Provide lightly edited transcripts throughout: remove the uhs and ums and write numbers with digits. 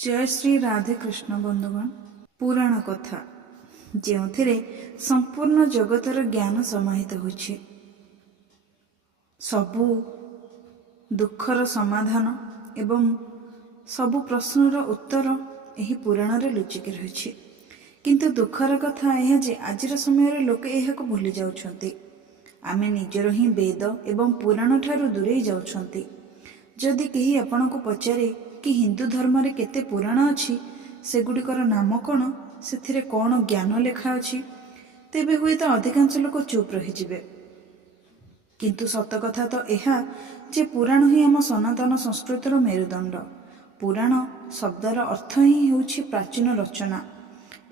जय श्री राधे कृष्ण बंधुगण। पुराण कथा जो संपूर्ण जगतर ज्ञान समाहित होछि। सबु दुखर समाधान एवं सबु प्रश्नर उत्तर यही पुराण रे लुचिकी रही। किंतु दुखर कथा यह जे आजिर समय लोके यह को भूली जाउछंती। आमे निजर ही वेद एवं पुराण ठारू दूरे जाउछंती। जदि केही आपण को पचारे कि हिंदू धर्म रे केते पुराण अछि, सेगुड़िकर नाम कौन, से कौन ज्ञान लेखा अछि, तेबे हुए तो अधिकांश लोक चुप रहीजिबे। किंतु सत कथा तो यह जे पुराण ही आम सनातन संस्कृतिर मेरुदंड। पुराण शब्दर अर्थ ही होछि प्राचीन रचना।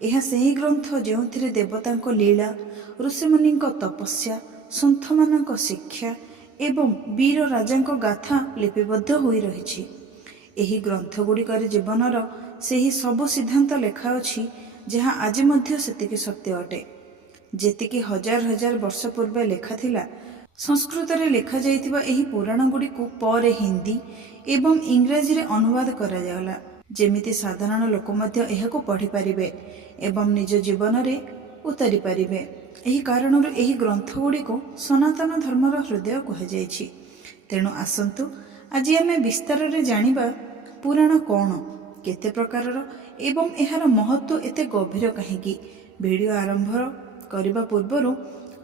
यह सही ग्रंथ जो देवतांको लीला, ऋषिमुनिंक तपस्या, सन्थ मानक शिक्षा एवं वीर राजांको गाथा लिपिबद्ध होई रहिछि। एही ग्रंथ गुड़िकर जीवनर सेही सबु सिद्धांत लेखा अछि जहाँ आज मध्य सेतिकी सत्य अटे। जेतिकी हजार हजार वर्ष पूर्वे लेखा थिला, संस्कृत रे लेखा जाइतिबा एही पुराण गुड़ी को परे हिंदी एवं इंग्रजी रे अनुवाद करा जाला, जेमिति साधारण लोक मध्य एहाको पढ़ी परिबे एवं निज जीवन रे उतारी परिबे। एही कारणରୁ एही ग्रंथ गुड़ी को सनातन धर्मर हृदय कुहाଯାଇଛି। तेणु आसंतु आज आमे विस्तार रे जानिबा पुराण कौन, केते प्रकारर एवं एहार महत्व एते गभीर काहेकि। वीडियो आरंभ करबा पूर्वरु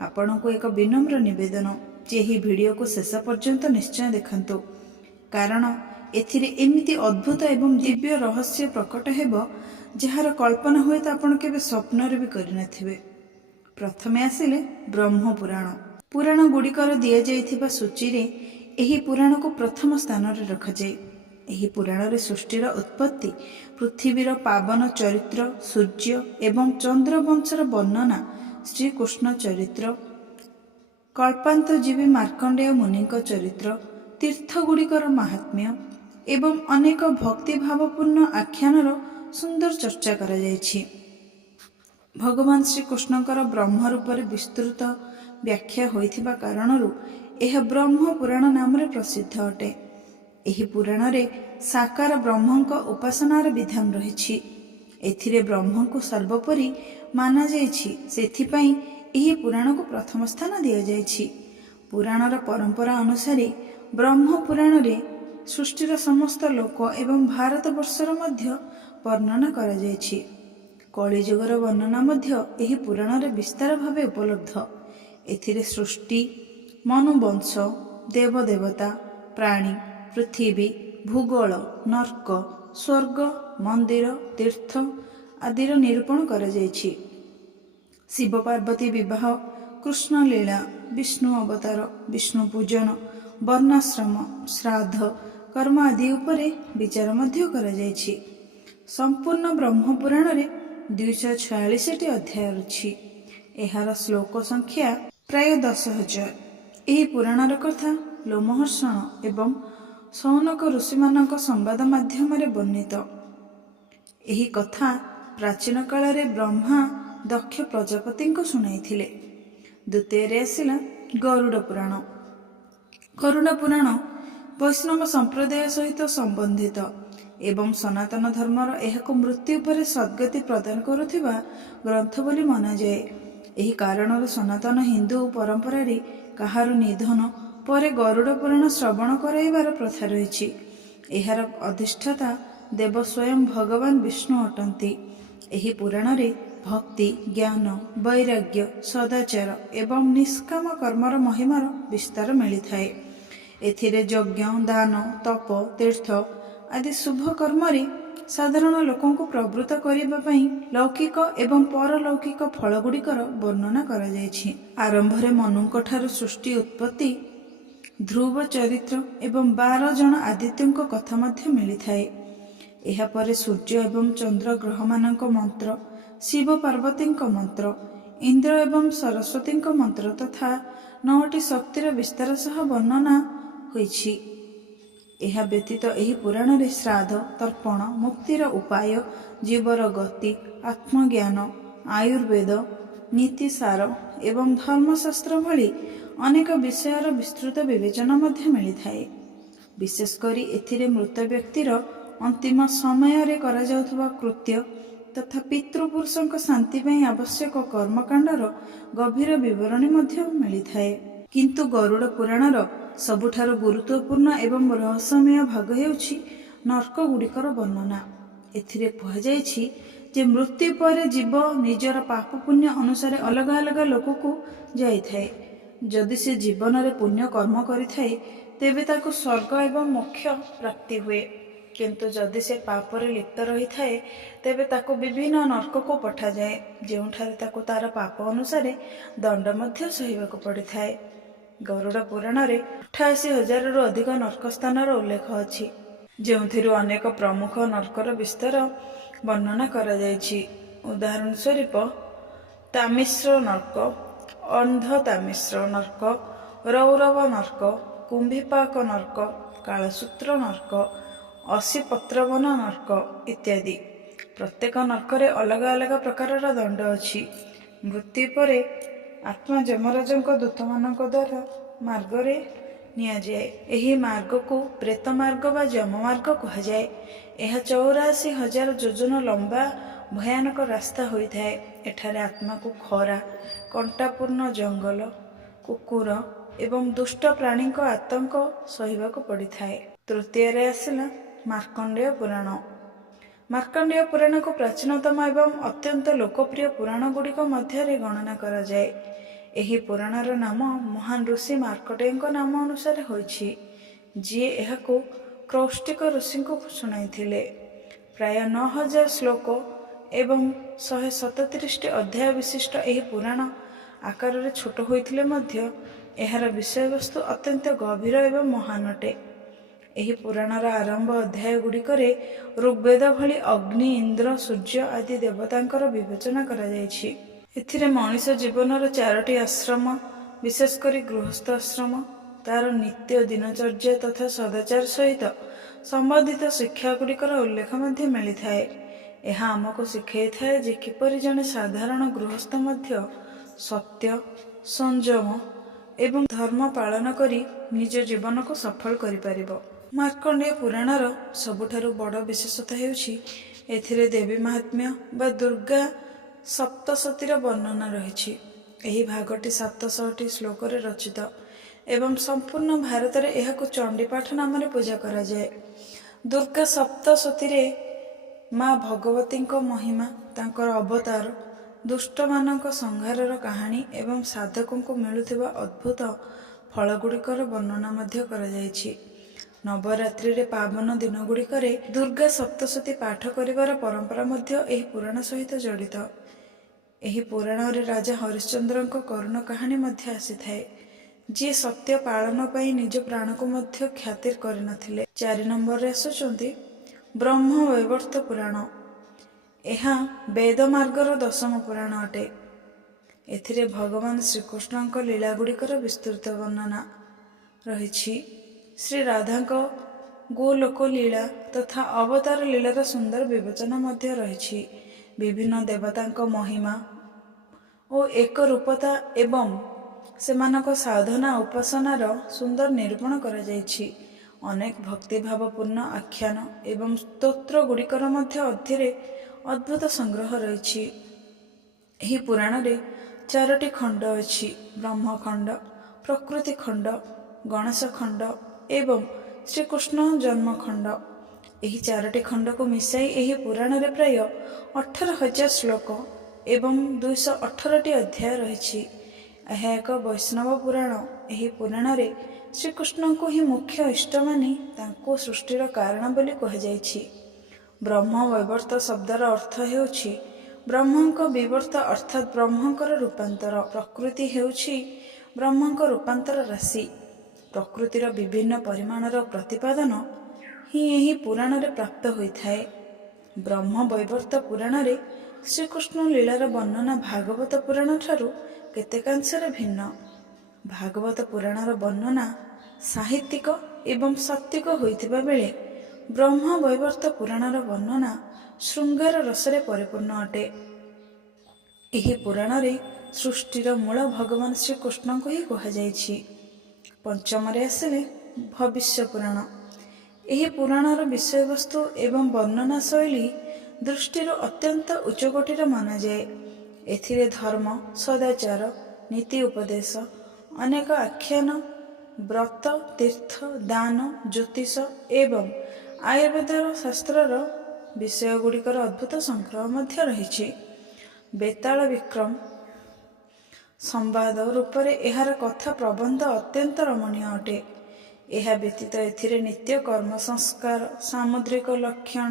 आपनको एक विनम्र निवेदन जे एही वीडियो को शेष पर्यंत निश्चय देखंतु, कारण एथिरे एमिति अद्भुत एवं दिव्य रहस्य प्रकट हेबो जहार कल्पना हुए तो आपण केबे स्वप्न रे भी करि नथिबे। प्रथमे आसिले ब्रह्म पुराण। पुराण गुड़िकर दिया जाइथिबा सूची रे एही पुराण को प्रथम स्थान रे रखा जाए। एही पुराण रे सृष्टिर उत्पत्ति, पृथ्वीर पावन चरित्र, सूर्य एवं चंद्र वंशर वर्णना, श्रीकृष्ण चरित्र, कल्पांतजीवी मार्कंडेय मुनिक चरित्र, तीर्थ गुड़िकर महात्म्य एवं अनेक भक्ति भावपूर्ण आख्यानर सुंदर चर्चा करा जायछि। भगवान श्रीकृष्णकर ब्रह्म रूप रे विस्तृत व्याख्या होइथिबा कारणरू यह ब्रह्म पुराण नाम रे प्रसिद्ध अटे। एही पुराण रे साकार ब्रह्मंक उपासनार विधान रहिछि। एथिरे ब्रह्म को सर्वोपरि माना जाइछि, सेथिपई एही पुराण को प्रथम स्थान दिया जाइछि। पुराणर परंपरा अनुसारे ब्रह्म पुराण रे सृष्टिर समस्त लोक एवं भारतवर्षर मध्य वर्णना करा जाइछि। कलिजुगर वर्णना मध्य एही पुराण रे विस्तार भावे उपलब्ध। एथिरे सृष्टि, मनुवंश, देवदेवता, प्राणी, पृथ्वी, भूगोल, नर्क, स्वर्ग, मंदिर, तीर्थ आदिर निरूपण करा जाइछि। शिव पार्वती विवाह, कृष्ण लीला, विष्णु अवतार, विष्णु पूजन, वर्णाश्रम, श्राद्ध कर्म आदि उपरे विचार मध्य करा जाइछि। संपूर्ण ब्रह्म पुराण रे 246 अध्याय अछि। एहार श्लोक संख्या प्राय 10,000। एही पुराणर कथा लोमहर्षण एवं सौनक ऋषि मानक संवाद माध्यम रे वर्णित। एही कथा प्राचीन काल रे ब्रह्मा दक्ष प्रजापति को सुनाइथिले। द्वितीय रे आसिला गरुड़ पुराण। गरुड़ पुराण वैष्णव संप्रदाय सहित संबंधित एवं सनातन धर्मर एहाको मृत्यु पर सद्गति प्रदान करुथिबा ग्रंथ बोली माना जाए। एही कारणर सनातन हिंदू परंपरा रे काहार निधन परे गरुड़ पुराण श्रवण कराइबार प्रथा रहिछि। एहार अधिष्ठाता देव स्वयं भगवान विष्णु अटंती। एही पुराण रे भक्ति, ज्ञान, वैराग्य, सदाचार एवं निष्काम कर्मर महिमार विस्तार मिली थाए। एथिरे यज्ञ, दान, तप, तीर्थ आदि शुभ कर्म रे साधारण लोकों को प्रवृत्त करिबा पई लौकिक एवं परलौकिक फल गुड़िकर वर्णना करा जायछि। आरंभ रे मनुंक ठारू सृष्टि उत्पत्ति, ध्रुव चरित्र एवं 12 जन आदित्यंक कथा मध्य मिली थाए। एहा परे सूर्य एवं चंद्र ग्रह मानक मंत्र, शिव पार्वतींक मंत्र, इंद्र एवं सरस्वतींक मंत्र तथा 9टी शक्तिर विस्तार सह वर्णना होइछि। एहा व्यतीत एही पुराण रे श्राद्ध, तर्पण, मुक्तिर उपाय, जीवर गति, आत्मज्ञान, आयुर्वेद, नीतिसार एवं धर्मशास्त्र भली अनेक विषयर विस्तृत विवेचना मध्य मिली थाए। विशेष करी एथिरे मृत व्यक्तिर ଅନ୍ତିମ ସମୟରେ କରାଯାଉଥିବା କୃତ୍ୟ ତଥା ପିତୃପୁରୁଷଙ୍କ ଶାନ୍ତି ପାଇଁ ଆବଶ୍ୟକ କର୍ମକାଣ୍ଡର ଗଭୀର ବିବରଣୀ ମଧ୍ୟ ମିଳିଥାଏ। କିନ୍ତୁ ଗରୁଡ଼ ପୁରାଣର ସବୁଠାରୁ ଗୁରୁତ୍ୱପୂର୍ଣ୍ଣ ଏବଂ ରହସ୍ୟମୟ ଭାଗ ହେଉଛି ନର୍କ ଗୁଡ଼ିକର ବର୍ଣ୍ଣନା। ଏଥିରେ କୁହାଯାଇଛି ଯେ ମୃତ୍ୟୁ ପରେ ଜୀବ ନିଜର ପାପ ପୁଣ୍ୟ ଅନୁସାରେ ଅଲଗା ଅଲଗା ଲୋକକୁ ଯାଇଥାଏ। ଯଦି ସେ ଜୀବନରେ ପୁଣ୍ୟ କର୍ମ କରିଥାଏ ତେବେ ତାକୁ ସ୍ୱର୍ଗ ଏବଂ ମୋକ୍ଷ ପ୍ରାପ୍ତି ହୁଏ, କିନ୍ତୁ ଯଦି ସେ ପାପରେ ଲିପ୍ତ ରହିଥାଏ ତେବେ ତାକୁ ବିଭିନ୍ନ ନର୍କକୁ ପଠାଯାଏ, ଯେଉଁଠାରେ ତାକୁ ତାର ପାପ ଅନୁସାରେ ଦଣ୍ଡ ମଧ୍ୟ ସହିବାକୁ ପଡ଼ିଥାଏ। ଗରୁଡ଼ ପୁରାଣରେ 88,000ରୁ ଅଧିକ ନର୍କ ସ୍ଥାନର ଉଲ୍ଲେଖ ଅଛି, ଯେଉଁଥିରୁ ଅନେକ ପ୍ରମୁଖ ନର୍କର ବିସ୍ତାର ବର୍ଣ୍ଣନା କରାଯାଇଛି। ଉଦାହରଣ ସ୍ୱରୂପ ତାମିଶ୍ର ନର୍କ, ଅନ୍ଧ ତାମିଶ୍ର ନର୍କ, ରୌରବ ନର୍କ, କୁମ୍ଭୀପାକ ନର୍କ, କାଳସୂତ୍ର ନର୍କ, ଅସିପତ୍ରବନ ନର୍କ ଇତ୍ୟାଦି। ପ୍ରତ୍ୟେକ ନର୍କରେ ଅଲଗା ଅଲଗା ପ୍ରକାରର ଦଣ୍ଡ ଅଛି। ମୃତ୍ୟୁ ପରେ ଆତ୍ମା ଯମରାଜଙ୍କ ଦୂତମାନଙ୍କ ଦ୍ୱାରା ମାର୍ଗରେ ନିଆଯାଏ। ଏହି ମାର୍ଗକୁ ପ୍ରେତ ମାର୍ଗ ବା ଯମ ମାର୍ଗ କୁହାଯାଏ। ଏହା 84,000 ଯୋଜନ ଲମ୍ବା ଭୟାନକ ରାସ୍ତା ହୋଇଥାଏ। ଏଠାରେ ଆତ୍ମାକୁ ଖରା, କଣ୍ଟାପୂର୍ଣ୍ଣ ଜଙ୍ଗଲ, କୁକୁର ଏବଂ ଦୁଷ୍ଟ ପ୍ରାଣୀଙ୍କ ଆତଙ୍କ ସହିବାକୁ ପଡ଼ିଥାଏ। ତୃତୀୟରେ ଆସିଲା ମାର୍କଣ୍ଡେୟ ପୁରାଣ। ମାର୍କଣ୍ଡେୟ ପୁରାଣକୁ ପ୍ରାଚୀନତମ ଏବଂ ଅତ୍ୟନ୍ତ ଲୋକପ୍ରିୟ ପୁରାଣ ଗୁଡ଼ିକ ମଧ୍ୟରେ ଗଣନା କରାଯାଏ। ଏହି ପୁରାଣର ନାମ ମହାନ ଋଷି ମାର୍କଣ୍ଡେୟଙ୍କ ନାମ ଅନୁସାରେ ହୋଇଛି, ଯିଏ ଏହାକୁ କୌଷ୍ଟିକ ଋଷିଙ୍କୁ ଶୁଣାଇଥିଲେ। ପ୍ରାୟ 9,000 ଶ୍ଲୋକ ଏବଂ 137ଟି ଅଧ୍ୟାୟ ବିଶିଷ୍ଟ ଏହି ପୁରାଣ ଆକାରରେ ଛୋଟ ହୋଇଥିଲେ ମଧ୍ୟ ଏହାର ବିଷୟବସ୍ତୁ ଅତ୍ୟନ୍ତ ଗଭୀର ଏବଂ ମହାନ ଅଟେ। ଏହି ପୁରାଣର ଆରମ୍ଭ ଅଧ୍ୟାୟ ଗୁଡ଼ିକରେ ଋଗ୍ବେଦ ଭଳି ଅଗ୍ନି, ଇନ୍ଦ୍ର, ସୂର୍ଯ୍ୟ ଆଦି ଦେବତାଙ୍କର ବିବେଚନା କରାଯାଇଛି। ଏଥିରେ ମଣିଷ ଜୀବନର 4ଟି ଆଶ୍ରମ, ବିଶେଷ କରି ଗୃହସ୍ଥ ଆଶ୍ରମ, ତାର ନିତ୍ୟ ଦିନଚର୍ଯ୍ୟା ତଥା ସଦାଚାର ସହିତ ସମ୍ବନ୍ଧିତ ଶିକ୍ଷା ଗୁଡ଼ିକର ଉଲ୍ଲେଖ ମଧ୍ୟ ମିଳିଥାଏ। ଏହା ଆମକୁ ଶିଖାଇଥାଏ ଯେ କିପରି ଜଣେ ସାଧାରଣ ଗୃହସ୍ଥ ମଧ୍ୟ ସତ୍ୟ, ସଂଯମ ଏବଂ ଧର୍ମ ପାଳନ କରି ନିଜ ଜୀବନକୁ ସଫଳ କରିପାରିବ। ମାର୍କଣ୍ଡେୟ ପୁରାଣର ସବୁଠାରୁ ବଡ଼ ବିଶେଷତା ହେଉଛି ଏଥିରେ ଦେବୀ ମାହାତ୍ମ୍ୟ ବା ଦୁର୍ଗା ସପ୍ତଶତୀର ବର୍ଣ୍ଣନା ରହିଛି। ଏହି ଭାଗଟି 700ଟି ଶ୍ଲୋକରେ ରଚିତ ଏବଂ ସମ୍ପୂର୍ଣ୍ଣ ଭାରତରେ ଏହାକୁ ଚଣ୍ଡୀପାଠ ନାମରେ ପୂଜା କରାଯାଏ। ଦୁର୍ଗା ସପ୍ତଶତୀରେ ମା ଭଗବତୀଙ୍କ ମହିମା, ତାଙ୍କର ଅବତାର, ଦୁଷ୍ଟମାନଙ୍କ ସଂହାରର କାହାଣୀ ଏବଂ ସାଧକଙ୍କୁ ମିଳୁଥିବା ଅଦ୍ଭୁତ ଫଳଗୁଡ଼ିକର ବର୍ଣ୍ଣନା ମଧ୍ୟ କରାଯାଇଛି। ନବରାତ୍ରିରେ ପାବନ ଦିନଗୁଡ଼ିକରେ ଦୁର୍ଗା ସପ୍ତଶତୀ ପାଠ କରିବାର ପରମ୍ପରା ମଧ୍ୟ ଏହି ପୁରାଣ ସହିତ ଜଡ଼ିତ। ଏହି ପୁରାଣରେ ରାଜା ହରିଶ୍ଚନ୍ଦ୍ରଙ୍କ କରୁଣ କାହାଣୀ ମଧ୍ୟ ଆସିଥାଏ, ଯିଏ ସତ୍ୟ ପାଳନ ପାଇଁ ନିଜ ପ୍ରାଣକୁ ମଧ୍ୟ ଖାତିର କରିନଥିଲେ। 4 ନମ୍ବରରେ ଆସୁଛନ୍ତି ବ୍ରହ୍ମ ବୈବର୍ତ ପୁରାଣ। ଏହା ବେଦ ମାର୍ଗର 10ମ ପୁରାଣ ଅଟେ। ଏଥିରେ ଭଗବାନ ଶ୍ରୀକୃଷ୍ଣଙ୍କ ଲୀଳା ଗୁଡ଼ିକର ବିସ୍ତୃତ ବର୍ଣ୍ଣନା ରହିଛି। ଶ୍ରୀ ରାଧାଙ୍କ ଗୋଲୋକ ଲୀଳା ତଥା ଅବତାର ଲୀଳାର ସୁନ୍ଦର ବିବେଚନା ମଧ୍ୟ ରହିଛି। ବିଭିନ୍ନ ଦେବତାଙ୍କ ମହିମା ଓ ଏକ ରୂପତା ଏବଂ ସେମାନଙ୍କ ସାଧନା ଉପାସନାର ସୁନ୍ଦର ନିରୂପଣ କରାଯାଇଛି। ଅନେକ ଭକ୍ତିଭାବପୂର୍ଣ୍ଣ ଆଖ୍ୟାନ ଏବଂ ସ୍ତୋତ୍ର ଗୁଡ଼ିକର ମଧ୍ୟ ଏଥିରେ ଅଦ୍ଭୁତ ସଂଗ୍ରହ ରହିଛି। ଏହି ପୁରାଣରେ 4ଟି ଖଣ୍ଡ ଅଛି: ବ୍ରହ୍ମଖଣ୍ଡ, ପ୍ରକୃତି ଖଣ୍ଡ, ଗଣେଶ ଖଣ୍ଡ ଏବଂ ଶ୍ରୀକୃଷ୍ଣ ଜନ୍ମଖଣ୍ଡ। ଏହି 4ଟି ଖଣ୍ଡକୁ ମିଶାଇ ଏହି ପୁରାଣରେ ପ୍ରାୟ 18,000 ଶ୍ଲୋକ ଏବଂ 218ଟି ଅଧ୍ୟାୟ ରହିଛି। ଏହା ଏକ ବୈଷ୍ଣବ ପୁରାଣ। ଏହି ପୁରାଣରେ ଶ୍ରୀକୃଷ୍ଣଙ୍କୁ ହିଁ ମୁଖ୍ୟ ଇଷ୍ଟ ମାନି ତାଙ୍କୁ ସୃଷ୍ଟିର କାରଣ ବୋଲି କୁହାଯାଇଛି। ବ୍ରହ୍ମ ବୈବର୍ତ ଶବ୍ଦର ଅର୍ଥ ହେଉଛି ବ୍ରହ୍ମଙ୍କ ବିବର୍ତ୍ତ ଅର୍ଥାତ୍ ବ୍ରହ୍ମଙ୍କର ରୂପାନ୍ତର। ପ୍ରକୃତି ହେଉଛି ବ୍ରହ୍ମଙ୍କ ରୂପାନ୍ତର ରାଶି। ପ୍ରକୃତିର ବିଭିନ୍ନ ପରିମାଣର ପ୍ରତିପାଦନ ହିଁ ଏହି ପୁରାଣରେ ପ୍ରାପ୍ତ ହୋଇଥାଏ। ବ୍ରହ୍ମ ବୈବର୍ତ ପୁରାଣରେ ଶ୍ରୀକୃଷ୍ଣ ଲୀଳାର ବର୍ଣ୍ଣନା ଭାଗବତ ପୁରାଣ ଠାରୁ କେତେକାଂଶରେ ଭିନ୍ନ। ଭାଗବତ ପୁରାଣର ବର୍ଣ୍ଣନା ସାହିତ୍ୟିକ ଏବଂ ସାତ୍ତ୍ୱିକ ହୋଇଥିବା ବେଳେ ବ୍ରହ୍ମ ବୈବର୍ତ ପୁରାଣର ବର୍ଣ୍ଣନା ଶୃଙ୍ଗାର ରସରେ ପରିପୂର୍ଣ୍ଣ ଅଟେ। ଏହି ପୁରାଣରେ ସୃଷ୍ଟିର ମୂଳ ଭଗବାନ ଶ୍ରୀକୃଷ୍ଣଙ୍କୁ ହିଁ କୁହାଯାଇଛି। 5ମରେ ଆସିଲେ ଭବିଷ୍ୟ ପୁରାଣ। ଏହି ପୁରାଣର ବିଷୟବସ୍ତୁ ଏବଂ ବର୍ଣ୍ଣନା ଶୈଳୀ ଦୃଷ୍ଟିରୁ ଅତ୍ୟନ୍ତ ଉଚ୍ଚକୋଟୀର ମନାଯାଏ। ଏଥିରେ ଧର୍ମ, ସଦାଚାର, ନୀତି ଉପଦେଶ, ଅନେକ ଆଖ୍ୟାନ, ବ୍ରତ, ତୀର୍ଥ, ଦାନ, ଜ୍ୟୋତିଷ ଏବଂ ଆୟୁର୍ବେଦର ଶାସ୍ତ୍ରର ବିଷୟଗୁଡ଼ିକର ଅଦ୍ଭୁତ ସଂଗ୍ରହ ମଧ୍ୟ ରହିଛି। ବେତାଳ ବିକ୍ରମ ସମ୍ବାଦ ରୂପରେ ଏହାର କଥା ପ୍ରବନ୍ଧ ଅତ୍ୟନ୍ତ ରମଣୀୟ ଅଟେ। ଏହା ବ୍ୟତୀତ ଏଥିରେ ନିତ୍ୟ କର୍ମ ସଂସ୍କାର, ସାମୁଦ୍ରିକ ଲକ୍ଷଣ,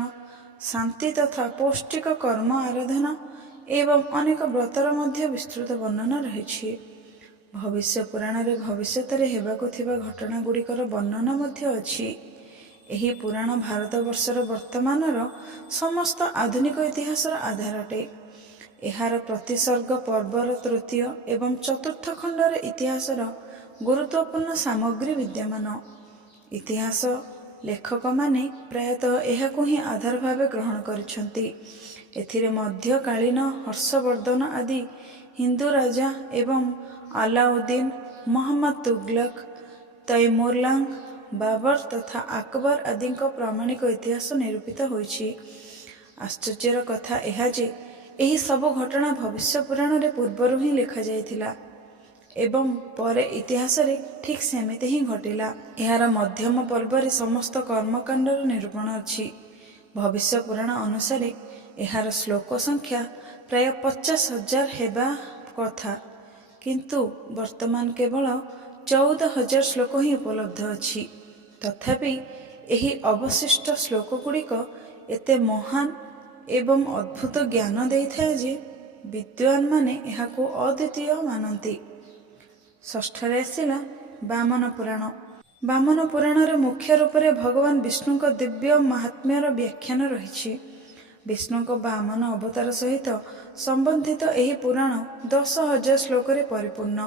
ଶାନ୍ତି ତଥା ପୌଷ୍ଟିକ କର୍ମ ଆରାଧନା ଏବଂ ଅନେକ ବ୍ରତର ମଧ୍ୟ ବିସ୍ତୃତ ବର୍ଣ୍ଣନା ରହିଛି। ଭବିଷ୍ୟ ପୁରାଣରେ ଭବିଷ୍ୟତରେ ହେବାକୁ ଥିବା ଘଟଣା ଗୁଡ଼ିକର ବର୍ଣ୍ଣନା ମଧ୍ୟ ଅଛି। ଏହି ପୁରାଣ ଭାରତବର୍ଷର ବର୍ତ୍ତମାନର ସମସ୍ତ ଆଧୁନିକ ଇତିହାସର ଆଧାର ଅଟେ। ଏହାର ପ୍ରତିସର୍ଗ ପର୍ବର ତୃତୀୟ ଏବଂ ଚତୁର୍ଥ ଖଣ୍ଡରେ ଇତିହାସର ଗୁରୁତ୍ୱପୂର୍ଣ୍ଣ ସାମଗ୍ରୀ ବିଦ୍ୟମାନ। ଇତିହାସ ଲେଖକମାନେ ପ୍ରାୟତଃ ଏହାକୁ ହିଁ ଆଧାର ଭାବେ ଗ୍ରହଣ କରିଛନ୍ତି। ଏଥିରେ ମଧ୍ୟକାଳୀନ ହର୍ଷବର୍ଦ୍ଧନ ଆଦି ହିନ୍ଦୁ ରାଜା ଏବଂ ଆଲାଉଦ୍ଦିନ, ମହମ୍ମଦ ତୁଗଲକ, ତୈମୁରଲାଙ୍ଗ, ବାବର ତଥା ଆକବର ଆଦିଙ୍କ ପ୍ରାମାଣିକ ଇତିହାସ ନିରୂପିତ ହୋଇଛି। ଆଶ୍ଚର୍ଯ୍ୟର କଥା ଏହା ଯେ ଏହି ସବୁ ଘଟଣା ଭବିଷ୍ୟ ପୁରାଣରେ ପୂର୍ବରୁ ହିଁ ଲେଖାଯାଇଥିଲା ଏବଂ ପରେ ଇତିହାସରେ ଠିକ୍ ସେମିତି ହିଁ ଘଟିଲା। ଏହାର ମଧ୍ୟମ ପର୍ବରେ ସମସ୍ତ କର୍ମକାଣ୍ଡର ନିରୂପଣ ଅଛି। ଭବିଷ୍ୟ ପୁରାଣ ଅନୁସାରେ ଏହାର ଶ୍ଲୋକ ସଂଖ୍ୟା ପ୍ରାୟ 50,000 ହେବା କଥା, କିନ୍ତୁ ବର୍ତ୍ତମାନ କେବଳ 14,000 ଶ୍ଲୋକ ହିଁ ଉପଲବ୍ଧ ଅଛି। ତଥାପି ଏହି ଅବଶିଷ୍ଟ ଶ୍ଲୋକ ଗୁଡ଼ିକ ଏତେ ମହାନ ଏବଂ ଅଦ୍ଭୁତ ଜ୍ଞାନ ଦେଇଥାଏ ଯେ ବିଦ୍ୱାନମାନେ ଏହାକୁ ଅଦ୍ୱିତୀୟ ମାନନ୍ତି। ଷଷ୍ଠରେ ଆସିଲା ବାମନ ପୁରାଣ। ବାମନ ପୁରାଣରେ ମୁଖ୍ୟ ରୂପରେ ଭଗବାନ ବିଷ୍ଣୁଙ୍କ ଦିବ୍ୟ ମାହାତ୍ମ୍ୟର ବ୍ୟାଖ୍ୟାନ ରହିଛି। ବିଷ୍ଣୁଙ୍କ ବାମନ ଅବତାର ସହିତ ସମ୍ବନ୍ଧିତ ଏହି ପୁରାଣ 10,000 ଶ୍ଲୋକରେ ପରିପୂର୍ଣ୍ଣ।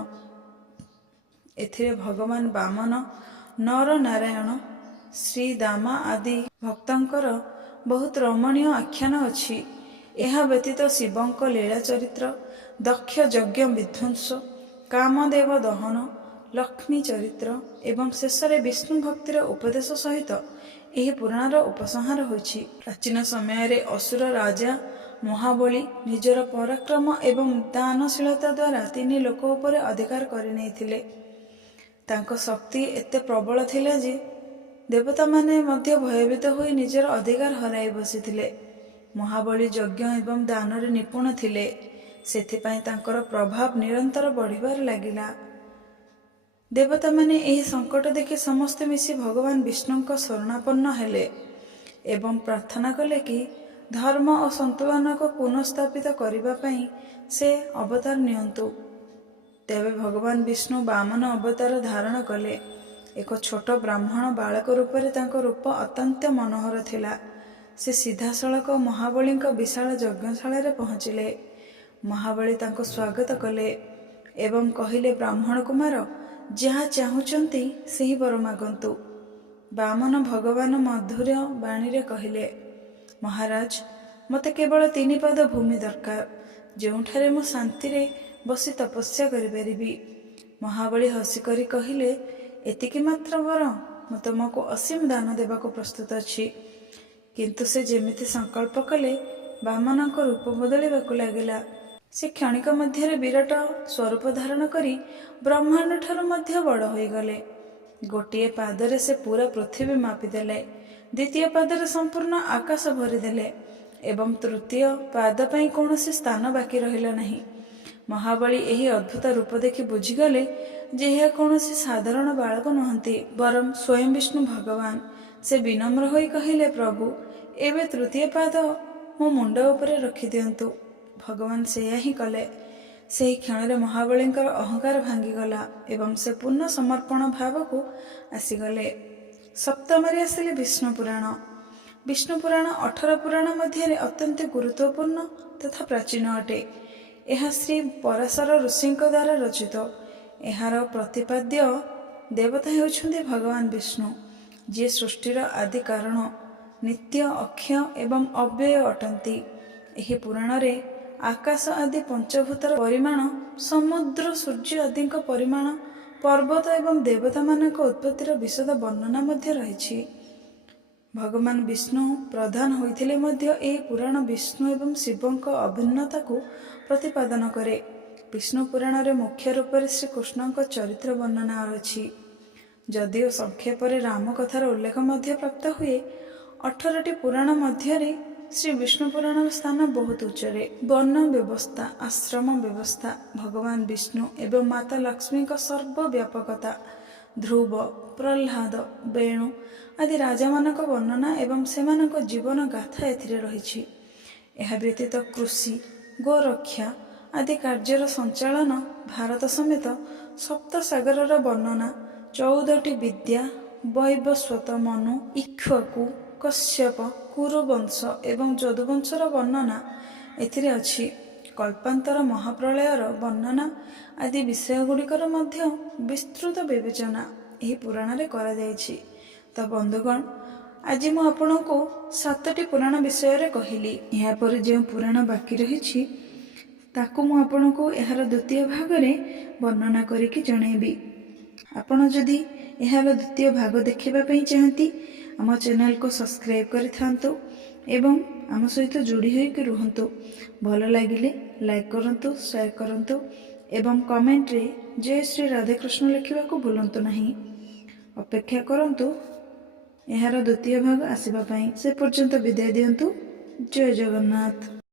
ଏଥିରେ ଭଗବାନ ବାମନ, ନରନାରାୟଣ, ଶ୍ରୀଦାମା ଆଦି ଭକ୍ତଙ୍କର ବହୁତ ରମଣୀୟ ଆଖ୍ୟାନ ଅଛି। ଏହା ବ୍ୟତୀତ ଶିବଙ୍କ ଲୀଳା ଚରିତ୍ର, ଦକ୍ଷ ଯଜ୍ଞ ବିଧ୍ୱଂସ, କାମଦେବ ଦହନ, ଲକ୍ଷ୍ମୀ ଚରିତ୍ର ଏବଂ ଶେଷରେ ବିଷ୍ଣୁ ଭକ୍ତିର ଉପଦେଶ ସହିତ ଏହି ପୁରାଣର ଉପସଂହାର ହୋଇଛି। ପ୍ରାଚୀନ ସମୟରେ ଅସୁର ରାଜା ମହାବଳୀ ନିଜର ପରାକ୍ରମ ଏବଂ ଦାନଶୀଳତା ଦ୍ୱାରା 3 ଲୋକ ଉପରେ ଅଧିକାର କରିନେଇଥିଲେ। ତାଙ୍କ ଶକ୍ତି ଏତେ ପ୍ରବଳ ଥିଲା ଯେ ଦେବତାମାନେ ମଧ୍ୟ ଭୟଭୀତ ହୋଇ ନିଜର ଅଧିକାର ହରାଇ ବସିଥିଲେ। ମହାବଳୀ ଯଜ୍ଞ ଏବଂ ଦାନରେ ନିପୁଣ ଥିଲେ, ସେଥିପାଇଁ ତାଙ୍କର ପ୍ରଭାବ ନିରନ୍ତର ବଢ଼ିବାରେ ଲାଗିଲା। ଦେବତାମାନେ ଏହି ସଙ୍କଟ ଦେଖି ସମସ୍ତେ ମିଶି ଭଗବାନ ବିଷ୍ଣୁଙ୍କ ଶରଣାପନ୍ନ ହେଲେ ଏବଂ ପ୍ରାର୍ଥନା କଲେ କି ଧର୍ମ ଓ ସନ୍ତୁଳନକୁ ପୁନଃସ୍ଥାପିତ କରିବା ପାଇଁ ସେ ଅବତାର ନିଅନ୍ତୁ। ତେବେ ଭଗବାନ ବିଷ୍ଣୁ ବାମନ ଅବତାର ଧାରଣ କଲେ। ଏକ ଛୋଟ ବ୍ରାହ୍ମଣ ବାଳକ ରୂପରେ ତାଙ୍କ ରୂପ ଅତ୍ୟନ୍ତ ମନୋହର ଥିଲା। ସେ ସିଧାସଳଖ ମହାବଳୀଙ୍କ ବିଶାଳ ଯଜ୍ଞଶାଳାରେ ପହଞ୍ଚିଲେ। ମହାବଳୀ ତାଙ୍କୁ ସ୍ୱାଗତ କଲେ ଏବଂ କହିଲେ, ବ୍ରାହ୍ମଣ କୁମାର, ଯାହା ଚାହୁଁଛନ୍ତି ସେହି ବର ମାଗନ୍ତୁ। ବାମନ ଭଗବାନ ମଧୁର ବାଣୀରେ କହିଲେ, ମହାରାଜ, ମୋତେ କେବଳ 3 ପାଦ ଭୂମି ଦରକାର, ଯେଉଁଠାରେ ମୁଁ ଶାନ୍ତିରେ ବସି ତପସ୍ୟା କରିପାରିବି। ମହାବଳୀ ହସିକରି କହିଲେ, ଏତିକି ମାତ୍ର ବର? ମୁଁ ତୁମକୁ ଅସୀମ ଦାନ ଦେବାକୁ ପ୍ରସ୍ତୁତ ଅଛି। କିନ୍ତୁ ସେ ଯେମିତି ସଂକଳ୍ପ କଲେ, ବାମନଙ୍କ ରୂପ ବଦଳିବାକୁ ଲାଗିଲା। ସେ କ୍ଷଣିକ ମଧ୍ୟରେ ବିରାଟ ସ୍ୱରୂପ ଧାରଣ କରି ବ୍ରହ୍ମାଣ୍ଡଠାରୁ ମଧ୍ୟ ବଡ଼ ହୋଇଗଲେ। ଗୋଟିଏ ପାଦରେ ସେ ପୁରା ପୃଥିବୀ ମାପିଦେଲେ, ଦ୍ୱିତୀୟ ପାଦରେ ସମ୍ପୂର୍ଣ୍ଣ ଆକାଶ ଭରିଦେଲେ ଏବଂ ତୃତୀୟ ପାଦ ପାଇଁ କୌଣସି ସ୍ଥାନ ବାକି ରହିଲା ନାହିଁ। ମହାବଳୀ ଏହି ଅଦ୍ଭୁତ ରୂପ ଦେଖି ବୁଝିଗଲେ ଯେ ଏହା କୌଣସି ସାଧାରଣ ବାଳକ ନୁହନ୍ତି, ବରଂ ସ୍ୱୟଂ ବିଷ୍ଣୁ ଭଗବାନ। ସେ ବିନମ୍ର ହୋଇ କହିଲେ, ପ୍ରଭୁ, ଏବେ ତୃତୀୟ ପାଦ ମୋ ମୁଣ୍ଡ ଉପରେ ରଖିଦିଅନ୍ତୁ। ଭଗବାନ ସେଇଆ ହିଁ କଲେ। ସେହି କ୍ଷଣରେ ମହାବଳୀଙ୍କର ଅହଙ୍କାର ଭାଙ୍ଗିଗଲା ଏବଂ ସେ ପୂର୍ଣ୍ଣ ସମର୍ପଣ ଭାବକୁ ଆସିଗଲେ। ସପ୍ତମରେ ଆସିଲେ ବିଷ୍ଣୁ ପୁରାଣ। ବିଷ୍ଣୁ ପୁରାଣ 18 ପୁରାଣ ମଧ୍ୟରେ ଅତ୍ୟନ୍ତ ଗୁରୁତ୍ୱପୂର୍ଣ୍ଣ ତଥା ପ୍ରାଚୀନ ଅଟେ। ଏହା ଶ୍ରୀ ପରାଶର ଋଷିଙ୍କ ଦ୍ୱାରା ରଚିତ। ଏହାର ପ୍ରତିପାଦ୍ୟ ଦେବତା ହେଉଛନ୍ତି ଭଗବାନ ବିଷ୍ଣୁ, ଯିଏ ସୃଷ୍ଟିର ଆଦି କାରଣ, ନିତ୍ୟ, ଅକ୍ଷୟ ଏବଂ ଅବ୍ୟୟ ଅଟନ୍ତି। ଏହି ପୁରାଣରେ ଆକାଶ ଆଦି ପଞ୍ଚଭୂତର ପରିମାଣ, ସମୁଦ୍ର, ସୂର୍ଯ୍ୟ ଆଦିଙ୍କ ପରିମାଣ, ପର୍ବତ ଏବଂ ଦେବତାମାନଙ୍କ ଉତ୍ପତ୍ତିର ବିଶଦ ବର୍ଣ୍ଣନା ମଧ୍ୟ ରହିଛି। ଭଗବାନ ବିଷ୍ଣୁ ପ୍ରଧାନ ହୋଇଥିଲେ ମଧ୍ୟ ଏହି ପୁରାଣ ବିଷ୍ଣୁ ଏବଂ ଶିବଙ୍କ ଅଭିନ୍ନତାକୁ ପ୍ରତିପାଦନ କରେ। ବିଷ୍ଣୁ ପୁରାଣରେ ମୁଖ୍ୟ ରୂପରେ ଶ୍ରୀକୃଷ୍ଣଙ୍କ ଚରିତ୍ର ବର୍ଣ୍ଣନା ଅଛି। ଯଦିଓ ସଂକ୍ଷେପରେ ରାମ କଥାର ଉଲ୍ଲେଖ ମଧ୍ୟ ପ୍ରାପ୍ତ ହୁଏ, 18ଟି ପୁରାଣ ମଧ୍ୟରେ ଶ୍ରୀ ବିଷ୍ଣୁ ପୁରାଣର ସ୍ଥାନ ବହୁତ ଉଚ୍ଚରେ। ବର୍ଣ୍ଣ ବ୍ୟବସ୍ଥା, ଆଶ୍ରମ ବ୍ୟବସ୍ଥା, ଭଗବାନ ବିଷ୍ଣୁ ଏବଂ ମାତା ଲକ୍ଷ୍ମୀଙ୍କ ସର୍ବବ୍ୟାପକତା, ଧ୍ରୁବ, ପ୍ରହ୍ଲାଦ, ବେଣୁ ଆଦି ରାଜାମାନଙ୍କ ବର୍ଣ୍ଣନା ଏବଂ ସେମାନଙ୍କ ଜୀବନ ଗାଥା ଏଥିରେ ରହିଛି। ଏହା ବ୍ୟତୀତ କୃଷି, ଗୋରକ୍ଷା ଆଦି କାର୍ଯ୍ୟର ସଞ୍ଚାଳନ, ଭାରତ ସମେତ ସପ୍ତସାଗରର ବର୍ଣ୍ଣନା, 14ଟି ବିଦ୍ୟା, ବୈବସ୍ୱତ ମନୁ, ଇକ୍ଷ୍ୱାକୁ, କଶ୍ୟପ, କୁରୁବଂଶ ଏବଂ ଯଦୁବଂଶର ବର୍ଣ୍ଣନା ଏଥିରେ ଅଛି। କଳ୍ପାନ୍ତର ମହାପ୍ରଳୟର ବର୍ଣ୍ଣନା ଆଦି ବିଷୟଗୁଡ଼ିକର ମଧ୍ୟ ବିସ୍ତୃତ ବିବେଚନା ଏହି ପୁରାଣରେ କରାଯାଇଛି। ତ ବନ୍ଧୁଗଣ, ଆଜି ମୁଁ ଆପଣଙ୍କୁ 7ଟି ପୁରାଣ ବିଷୟରେ କହିଲି। ଏହାପରେ ଯେଉଁ ପୁରାଣ ବାକି ରହିଛି ତାକୁ ମୁଁ ଆପଣଙ୍କୁ ଏହାର ଦ୍ୱିତୀୟ ଭାଗରେ ବର୍ଣ୍ଣନା କରିକି ଜଣାଇବି। ଆପଣ ଯଦି ଏହାର ଦ୍ୱିତୀୟ ଭାଗ ଦେଖିବା ପାଇଁ ଚାହାନ୍ତି, ଆମ ଚ୍ୟାନେଲକୁ ସବସ୍କ୍ରାଇବ୍ କରିଥାନ୍ତୁ ଏବଂ ଆମ ସହିତ ଯୋଡ଼ି ହୋଇକି ରୁହନ୍ତୁ। ଭଲ ଲାଗିଲେ ଲାଇକ୍ କରନ୍ତୁ, ସେୟାର କରନ୍ତୁ ଏବଂ କମେଣ୍ଟରେ ଜୟ ଶ୍ରୀ ରାଧେକୃଷ୍ଣ ଲେଖିବାକୁ ଭୁଲନ୍ତୁ ନାହିଁ। ଅପେକ୍ଷା କରନ୍ତୁ ଏହାର ଦ୍ୱିତୀୟ ଭାଗ ଆସିବା ପାଇଁ। ସେ ପର୍ଯ୍ୟନ୍ତ ବିଦାୟ ଦିଅନ୍ତୁ। ଜୟ ଜଗନ୍ନାଥ।